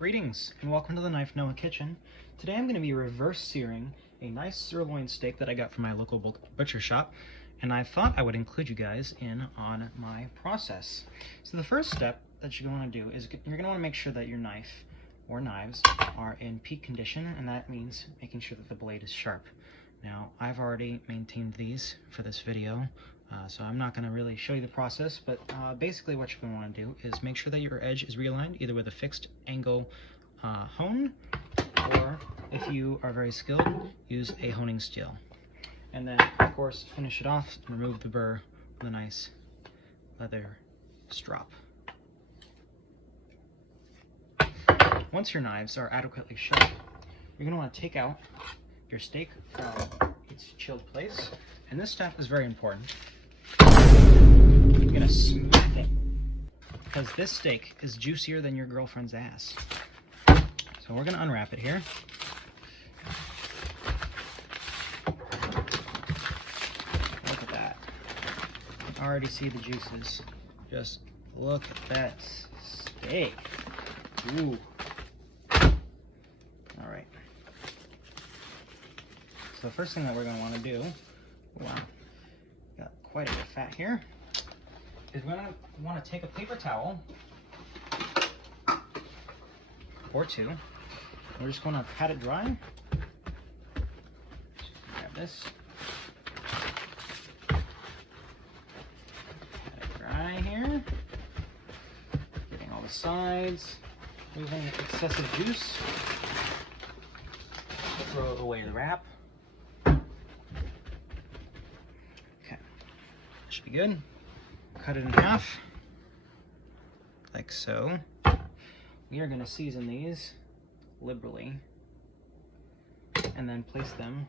Greetings and welcome to the Knife Noah kitchen. Today I'm going to be reverse searing a nice sirloin steak that I got from my local butcher shop, and I thought I would include you guys in on my process. So the first step that you're going to do is you're going to want to make sure that your knife or knives are in peak condition, and that means making sure that the blade is sharp. Now I've already maintained these for this video, so I'm not going to really show you the process, but basically what you're going to want to do is make sure that your edge is realigned either with a fixed angle hone, or if you are very skilled, use a honing steel. And then of course finish it off and remove the burr with a nice leather strop. Once your knives are adequately sharp, you're going to want to take out your steak from its chilled place, and this step is very important. You're going to smack it, because this steak is juicier than your girlfriend's ass. So we're going to unwrap it here. Look at that. You can already see the juices. Just look at that steak. Ooh. Alright. So the first thing that we're going to want to do, wow, got quite a bit of fat here, is we're going to want to take a paper towel or two, and we're just going to pat it dry. Grab this. Pat it dry here. Getting all the sides, moving excessive juice. Throw away the wrap. Okay, should be good. Cut it in half, like so. We are going to season these liberally and then place them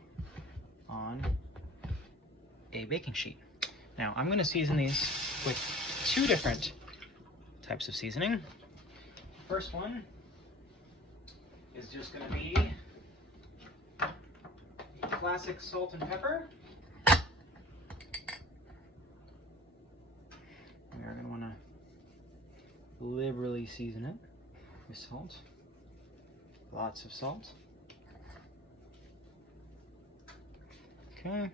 on a baking sheet. Now, I'm going to season these with two different types of seasoning. The first one is just going to be classic salt and pepper. We are going to want to liberally season it with salt. Lots of salt. Okay.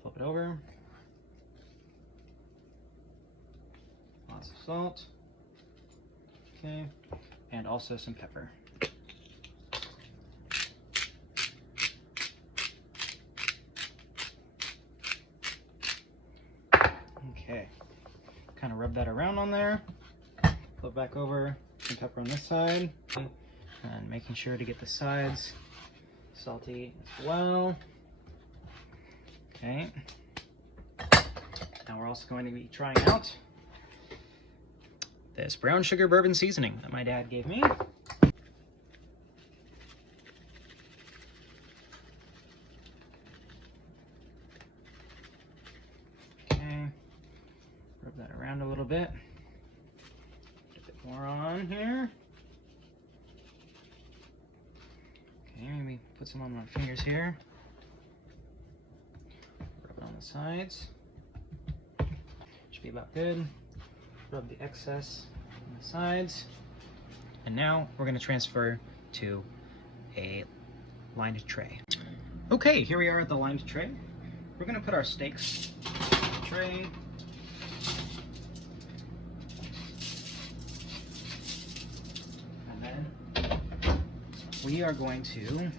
Flip it over. Lots of salt. Okay. And also some pepper. Okay, kind of rub that around on there, flip back over, some pepper on this side, and making sure to get the sides salty as well. Okay, now we're also going to be trying out this brown sugar bourbon seasoning that my dad gave me. Rub that around a little bit. Get a bit more on here. Okay, maybe put some on my fingers here. Rub it on the sides. Should be about good. Rub the excess on the sides. And now we're going to transfer to a lined tray. Okay, here we are at the lined tray. We're going to put our steaks in the tray. We are going to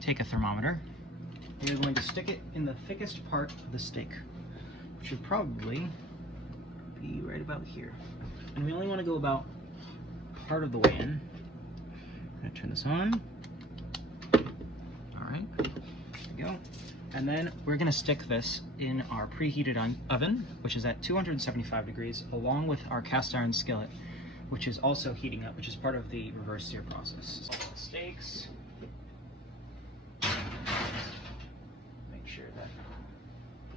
take a thermometer. We are going to stick it in the thickest part of the steak, which should probably be right about here. And we only want to go about part of the way in. I'm going to turn this on. All right, there we go. And then we're going to stick this in our preheated oven, which is at 275 degrees, along with our cast iron skillet, which is also heating up, which is part of the reverse sear process. All the steaks. Make sure that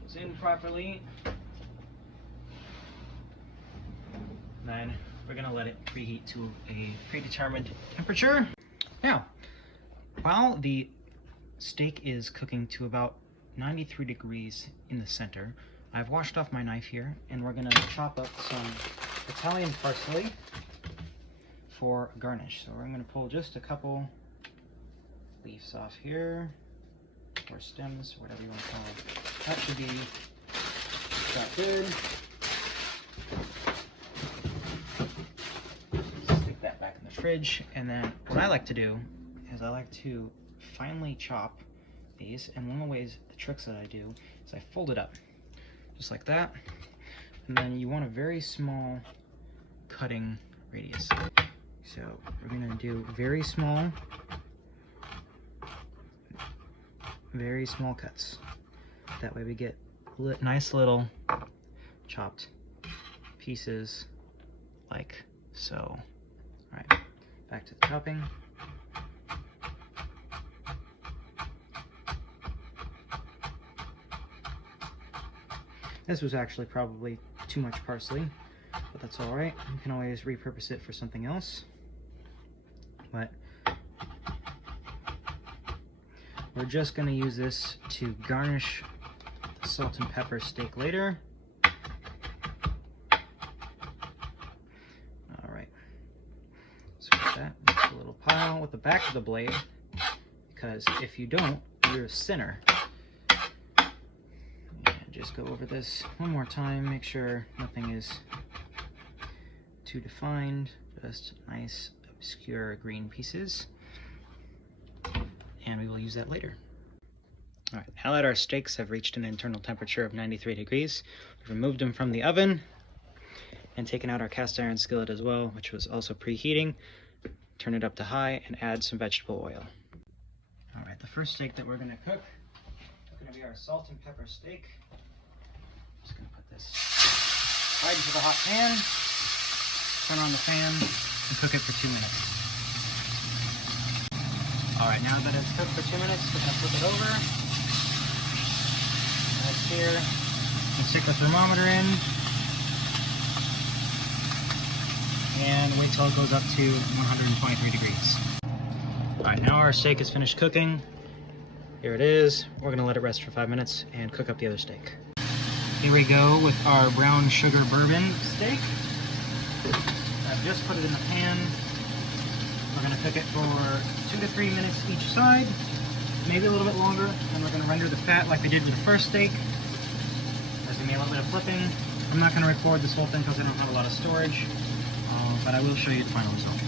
goes in properly. Then we're gonna let it preheat to a predetermined temperature. Now, while the steak is cooking to about 93 degrees in the center, I've washed off my knife here, and we're gonna chop up some Italian parsley for garnish. So we're going to pull just a couple leaves off here, or stems, whatever you want to call it. That should be about good. Stick that back in the fridge, and then what I like to do is I like to finely chop these, and one of the tricks that I do is I fold it up, just like that, and then you want a very small cutting radius. So we're going to do very small cuts. That way we get nice little chopped pieces like so. All right, back to the chopping. This was actually probably too much parsley, but that's all right. You can always repurpose it for something else. But we're just going to use this to garnish the salt and pepper steak later. All right. So with that, make a little pile with the back of the blade, because if you don't, you're a sinner. Just go over this one more time, make sure nothing is too defined, just nice obscure green pieces, and we will use that later. All right, now that our steaks have reached an internal temperature of 93 degrees, we've removed them from the oven and taken out our cast iron skillet as well, which was also preheating. Turn it up to high and add some vegetable oil. All right, the first steak that we're going to cook is going to be our salt and pepper steak. Just going to put this right into the hot pan, turn on the fan, and cook it for 2 minutes. Alright, now that it's cooked for 2 minutes, we're going to flip it over. Add Sear, and stick the thermometer in, and wait till it goes up to 123 degrees. Alright, now our steak is finished cooking. Here it is. We're going to let it rest for 5 minutes and cook up the other steak. Here we go with our brown sugar bourbon steak. I've just put it in the pan. We're going to cook it for 2 to 3 minutes each side, maybe a little bit longer, and we're going to render the fat like we did with the first steak. There's going to be a little bit of flipping. I'm not going to record this whole thing because I don't have a lot of storage, but I will show you the final result.